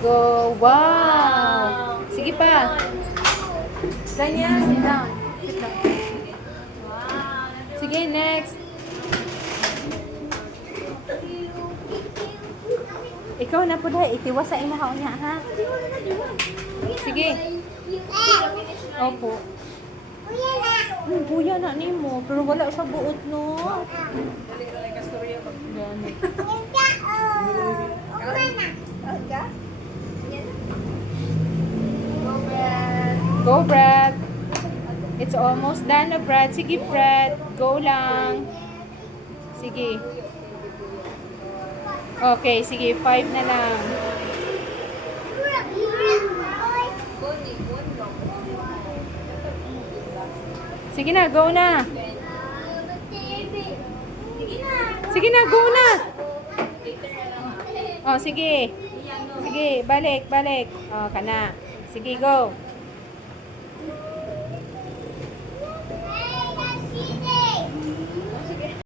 go. Wow. Sige pa. Ganyan. Sit down. Sit down. Sige, next. Ikaw na po dahil. Itiwas sa imo ka niya, ha? Sige. Opo. Buya na ni mo. Pero wala siya buot, no? Ganit. Go, Brad. It's almost done na, Brad. Sige, Brad. Go lang. Sige. Okay, sige. 5 na lang. Sige na, go na. Sige na, go na. Oh, sige. Sige, balik, balik. Oh, kana. Sige, go.